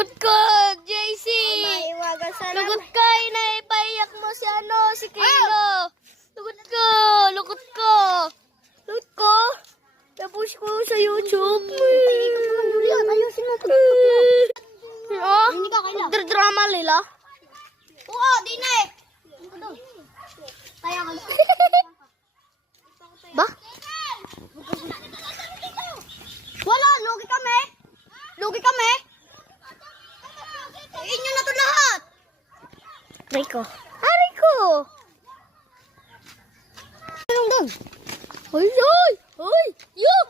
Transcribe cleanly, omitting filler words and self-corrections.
Lugot ko, JC! Lugot ka, inaipayak mo si Kilo! Lugot ko! Lugot ko! Lugot ko! Tapos ko sa YouTube. Ayusin mo. Magdradrama nila. Oo, di na eh. Kaya ka. Ba? Wala, lugi kami. Lugi kami. Inyo na to lahat. Rico. Ah, Rico! Anong dun? Ay, ay! Ay! Yup!